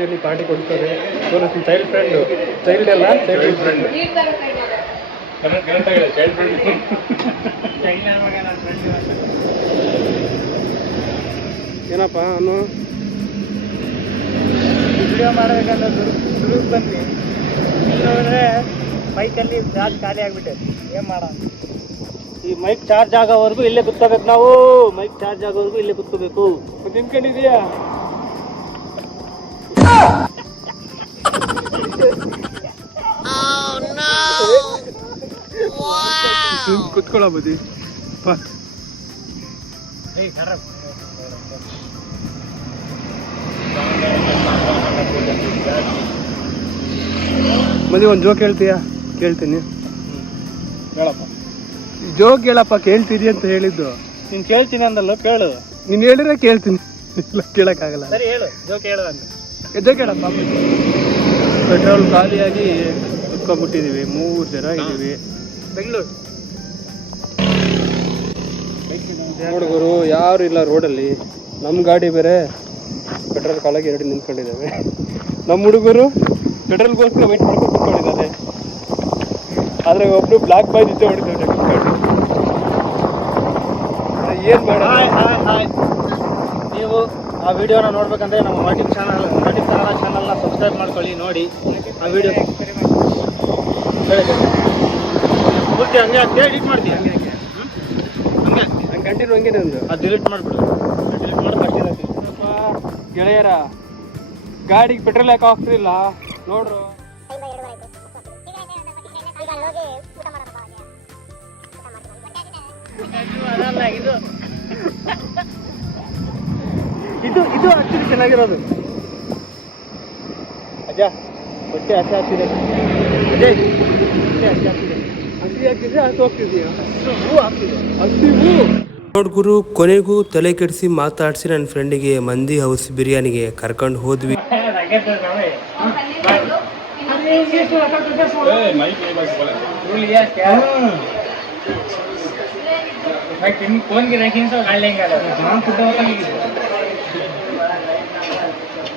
ಖಾಲಿಯಲ್ಲಿ party ಕೊಡ್ತಾರೆ. Child friend child ಅಲ್ಲ child friend child friend ಏನಪ್ಪ ಅನ್ನು? ವಿಡಿಯೋ ಮಾಡಬೇಕಂದ್ರೆ ದುರ್ಗ ಬಂದ್ವಿ. ನೋಡಿದ್ರೆ ಬೈಕಲ್ಲಿ ಚಾರ್ಜ್ ಖಾಲಿ ಆಗ್ಬಿಟ್ಟೆ. ಏನು ಮಾಡ? ಈ ಮೈಕ್ ಚಾರ್ಜ್ ಆಗೋವರೆಗೂ ಇಲ್ಲೇ ಕುತ್ಕೋಬೇಕು ನಾವು. ಮೈಕ್ ಚಾರ್ಜ್ ಆಗೋವರೆಗೂ ಇಲ್ಲೇ ಕುತ್ಕೋಬೇಕು. ನಿಂತ್ಕೊಂಡಿದೀಯಾ ಕುತ್ಕೊಳ್ಳೋ ಬದಿ ಮದಿ ಒಂದು ಜೋಕ್ ಹೇಳ್ತೀಯಾ? ಕೇಳ್ತೀನಿ. ಹೇಳಪ್ಪ. ಜೋಕ್ ಹೇಳಪ್ಪ ಕೇಳ್ತೀರಿ ಅಂತ ಹೇಳಿದ್ದು. ನೀನು ಕೇಳ್ತೀನಿ ಅಂದಲ್ಲ ಕೇಳು. ನೀನು ಹೇಳಿದ್ರೆ ಕೇಳ್ತೀನಿ. ಇಲ್ಲ ಕೇಳಕ್ಕಾಗಲ್ಲ. ಸರಿ ಹೇಳು. ಜೋಕ್ ಹೇಳು ಅಂತ. ಪೆಟ್ರೋಲ್ ಖಾಲಿಯಾಗಿ ಬಿಟ್ಟಿದೀವಿ ಮೂರು ಜನ ಇದ್ದೀವಿ. ಬೆಂಗಳೂರು. ಹುಡುಗರು ಯಾರು ಇಲ್ಲ ರೋಡಲ್ಲಿ. ನಮ್ಮ ಗಾಡಿ ಬೇರೆ ಪೆಟ್ರೋಲ್ ಕಾಲಾಗಿ ಎರಡು ನಿಂತ್ಕೊಂಡಿದ್ದಾವೆ. ನಮ್ಮ ಹುಡುಗರು ಪೆಟ್ರೋಲ್ಗೋಸ್ಕರ ವೆಯ್ಟ್ ಮಾಡ್ಕೊಂಡು ಕುತ್ಕೊಂಡಿದ್ದಾರೆ ಆದರೆ ಒಬ್ಬರು ಬ್ಲಾಕ್ ಬಾಯ್ ಜೊತೆ ಹೊಡಿತಾರೆ ಏನು ಹಾಯ್ ನೀವು ಆ ವಿಡಿಯೋನ ನೋಡ್ಬೇಕಂದ್ರೆ ನಮ್ಮ ವಾಟಿಪ್ ಚಾನಲ್ ವಾಟಿಪ್ ಕನ್ನಡ ಚಾನಲ್ನ ಸಬ್ಸ್ಕ್ರೈಬ್ ಮಾಡ್ಕೊಳ್ಳಿ ನೋಡಿ ಆ ವಿಡಿಯೋ. ಪೂರ್ತಿ ಹಂಗೆ ಹಾಕ್ತೀಯ ಎಡಿಟ್ ಮಾಡ್ತೀಯ? ಹಂಗೆ ಹಂಗೆ ಹಂಗೆ ಕಂಟಿನ್ಯೂ ಹಂಗೆ ನಂದು. ಅದು ಡಿಲೀಟ್ ಮಾಡಿಬಿಡು. ಡಿಲೀಟ್ ಮಾಡಿ. ಫಸ್ಟ್ ಇರತ್ತೀನಿ ಗೆಳೆಯರ ಗಾಡಿಗೆ ಪೆಟ್ರೋಲ್ ಯಾಕೆ ಆಗ್ತಿಲ್ಲ ನೋಡ್ರು. ಅದಲ್ಲ ಇದು. ಇದು ಇದು ಆಕ್ಚುಲಿ ಚೆನ್ನಾಗಿರೋದು. ಅಜ್ಜ ಹೊಟ್ಟೆ ಹಸಿ ಆಗ್ತಿದೆ. ಅಜಯ್ ಹೊಟ್ಟೆ ಹಸಿ ಆಗ್ತಿದೆ. ಹಸಿ ಹಾಕಿದ್ರೆ ಹಸು ಹೋಗ್ತಿದೀಯ ಹಸು ಹೂ ಆಗ್ತಿದೆ. ಹಸಿವು ನೋಡ್ಗುರು ಕೊನೆಗೂ ತಲೆ ಕೆಡಿಸಿ ಮಾತಾಡಿಸಿ ನನ್ನ ಫ್ರೆಂಡಿಗೆ ಮಂದಿ ಹೌಸ್ ಬಿರಿಯಾನಿಗೆ ಕರ್ಕೊಂಡು ಹೋದ್ವಿ. फोन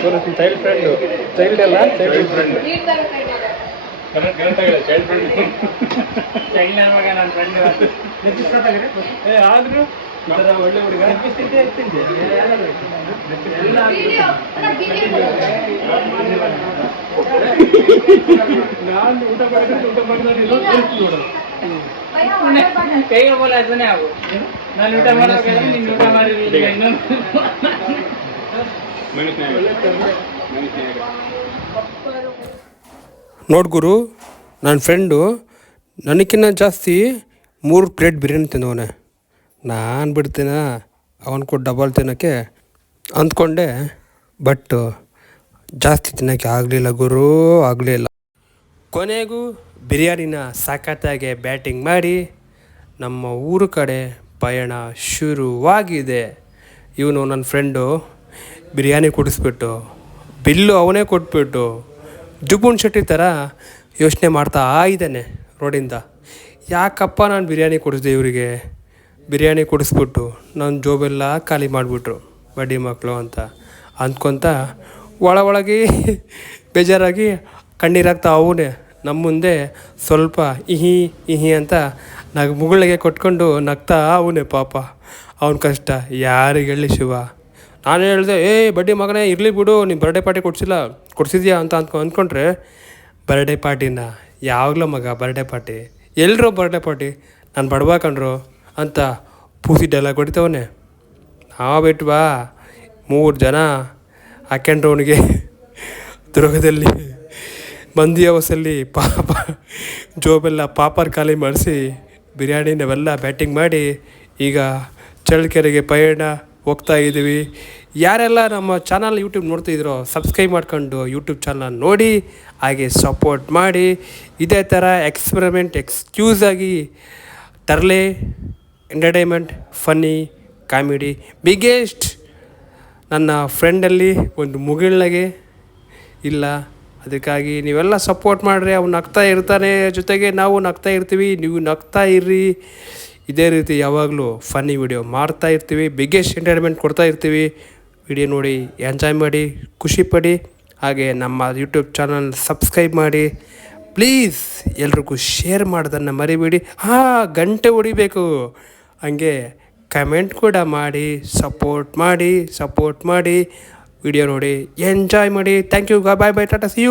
ಇವರು ಚೈಲ್ಡ್ ಫ್ರೆಂಡು ಚೈಲ್ಡ್ ಅಲ್ಲ ಚೈಲ್ಡ್ ಫ್ರೆಂಡ್ ಚೈಲ್ಡ್ ಫ್ರೆಂಡ್ ಏ ಆದ್ರೂ ಒಳ್ಳೆ ಹುಡುಗ. ನಾನು ಊಟ ಮಾಡಿದ್ರೆ ಊಟ ಮಾಡಿದ್ರೆ ನೋಡು. ಬೇಗ ಬೋಲ ಅದನ್ನೇ ಆಗು ನಾನು ಊಟ ಮಾಡೋಕೆ ನೀನು ಊಟ ಮಾಡಿರಲಿಲ್ಲ ಇನ್ನೊಂದು. ನೋಡ್ಗುರು ನನ್ನ ಫ್ರೆಂಡು ನನಗಿನ್ನ ಜಾಸ್ತಿ ಮೂರು ಪ್ಲೇಟ್ ಬಿರಿಯಾನಿ ತಿಂದವನೆ. ನಾನು ಬಿಡ್ತೀನ, ಅವನು ಕೂಡ ಡಬಲ್ ತಿನ್ನೋಕ್ಕೆ ಅಂದ್ಕೊಂಡೆ ಬಟ್ ಜಾಸ್ತಿ ತಿನ್ನೋಕ್ಕೆ ಆಗಲಿಲ್ಲ ಗುರು, ಆಗಲಿಲ್ಲ. ಕೊನೆಗೂ ಬಿರಿಯಾನಿನ ಸಾಕತ್ತಾಗೆ ಬ್ಯಾಟಿಂಗ್ ಮಾಡಿ, ನಮ್ಮ ಊರು ಕಡೆ ಪಯಣ ಶುರುವಾಗಿದೆ. ಇವನು ನನ್ನ ಫ್ರೆಂಡು ಬಿರಿಯಾನಿ ಕುಡಿಸ್ಬಿಟ್ಟು, ಬಿಲ್ಲು ಅವನೇ ಕೊಟ್ಬಿಟ್ಟು ಜುಬುನ್ ಶೆಟ್ಟಿ ಥರ ಯೋಚನೆ ಮಾಡ್ತಾ ಇದ್ದಾನೆ ರೋಡಿಂದ. ಯಾಕಪ್ಪ ನಾನು ಬಿರಿಯಾನಿ ಕೊಡಿಸಿದೆ ಇವರಿಗೆ? ಬಿರಿಯಾನಿ ಕೊಡಿಸ್ಬಿಟ್ಟು ನನ್ನ ಜೋಬೆಲ್ಲ ಖಾಲಿ ಮಾಡಿಬಿಟ್ರು, ಬಡ್ಡಿ ಮಕ್ಕಳು ಅಂತ. ಅಂದ್ಕೊತ ಒಳ ಒಳಗೆ ಬೇಜಾರಾಗಿ ಕಣ್ಣೀರಾಗ್ತಾ ಅವನೇ ನಮ್ಮ ಮುಂದೆ ಸ್ವಲ್ಪ ಇಹಿ ಇಹಿ ಅಂತ ನಗ ಮುಗುಳಿಗೆ ಕೊಟ್ಕೊಂಡು ನಗ್ತಾ ಅವನೇ ಪಾಪ. ಅವನ ಕಷ್ಟ ಯಾರಿಗೆ ಹೇಳಿ ಶಿವ? ನಾನು ಹೇಳಿದೆ, ಏಯ್ ಬಡ್ಡಿ ಮಗನೇ, ಇರಲಿ ಬಿಡು, ನೀನು ಬರ್ಡೇ ಪಾರ್ಟಿ ಕೊಡ್ಸಿಲ್ಲ, ಕೊಡ್ಸಿದ್ಯಾ ಅಂತ ಅಂದ್ಕೊ ಅಂದ್ಕೊಂಡ್ರೆ ಬರ್ಡೇ ಪಾರ್ಟಿನ ಯಾವಾಗಲೂ ಮಗ ಬರ್ಡೇ ಪಾರ್ಟಿ ಎಲ್ಲರೂ ಬರ್ಡೇ ಪಾರ್ಟಿ ನಾನು ಬಡ್ಬೇಕಂಡ್ರು ಅಂತ ಪೂಸಿ ಡೈಲಾಗ್ ಹೊಡಿತವನೆ. ನಾವು ಬಿಟ್ವಾ ಮೂರು ಜನ ಹಾಕ್ಯಂಡ್ರು ಅವನಿಗೆ ದುರ್ಗದಲ್ಲಿ ಮಂದಿ ಅವಸಲ್ಲಿ ಪಾಪ, ಜೋಬೆಲ್ಲ ಪಾಪರ್ ಖಾಲಿ ಮಾಡಿಸಿ ಬಿರಿಯಾನಿನವೆಲ್ಲ ಬ್ಯಾಟಿಂಗ್ ಮಾಡಿ, ಈಗ ಚಳ್ಳಕೆರೆಗೆ ಪಯಣ ಹೋಗ್ತಾ ಇದ್ದೀವಿ. ಯಾರೆಲ್ಲ ನಮ್ಮ ಚಾನಲ್ ಯೂಟ್ಯೂಬ್ ನೋಡ್ತಿದ್ರೋ ಸಬ್ಸ್ಕ್ರೈಬ್ ಮಾಡ್ಕೊಂಡು ಯೂಟ್ಯೂಬ್ ಚಾನಲ್ ನೋಡಿ, ಹಾಗೆ ಸಪೋರ್ಟ್ ಮಾಡಿ, ಇದೇ ಥರ ಎಕ್ಸ್ಪೆರಿಮೆಂಟ್ ಎಕ್ಸ್ಕ್ಯೂಸ್ ಆಗಿ ತರಲೆ ಎಂಟರ್ಟೈನ್ಮೆಂಟ್ ಫನ್ನಿ ಕಾಮಿಡಿ ಬಿಗ್ಗೆಸ್ಟ್ ನನ್ನ ಫ್ರೆಂಡಲ್ಲಿ ಒಂದು ಮುಗಿಳಗೆ ಇಲ್ಲ, ಅದಕ್ಕಾಗಿ ನೀವೆಲ್ಲ ಸಪೋರ್ಟ್ ಮಾಡಿರಿ, ಅವ್ನು ನಗ್ತಾ ಇರ್ತಾನೆ, ಜೊತೆಗೆ ನಾವು ನಗ್ತಾ ಇರ್ತೀವಿ, ನೀವು ನಗ್ತಾ ಇರ್ರಿ. ಇದೇ ರೀತಿ ಯಾವಾಗಲೂ ಫನ್ನಿ ವಿಡಿಯೋ ಮಾಡ್ತಾ ಇರ್ತೀವಿ. ಬಿಗ್ಗೆಸ್ಟ್ ಎಂಟರ್ಟೈನ್ಮೆಂಟ್ ಕೊಡ್ತಾ ಇರ್ತೀವಿ. ವಿಡಿಯೋ ನೋಡಿ ಎಂಜಾಯ್ ಮಾಡಿ, ಖುಷಿ ಪಡಿ, ಹಾಗೆ ನಮ್ಮ ಯೂಟ್ಯೂಬ್ ಚಾನಲ್ ಸಬ್ಸ್ಕ್ರೈಬ್ ಮಾಡಿ. ಪ್ಲೀಸ್ ಎಲ್ರಿಗೂ ಶೇರ್ ಮಾಡೋದನ್ನು ಮರಿಬೇಡಿ. ಹಾಂ, ಗಂಟೆ ಹೊಡಿಬೇಕು. ಹಂಗೆ ಕಮೆಂಟ್ ಕೂಡ ಮಾಡಿ ಸಪೋರ್ಟ್ ಮಾಡಿ ಸಪೋರ್ಟ್ ಮಾಡಿ. ವಿಡಿಯೋ ನೋಡಿ ಎಂಜಾಯ್ ಮಾಡಿ. Thank you bye bye tata see you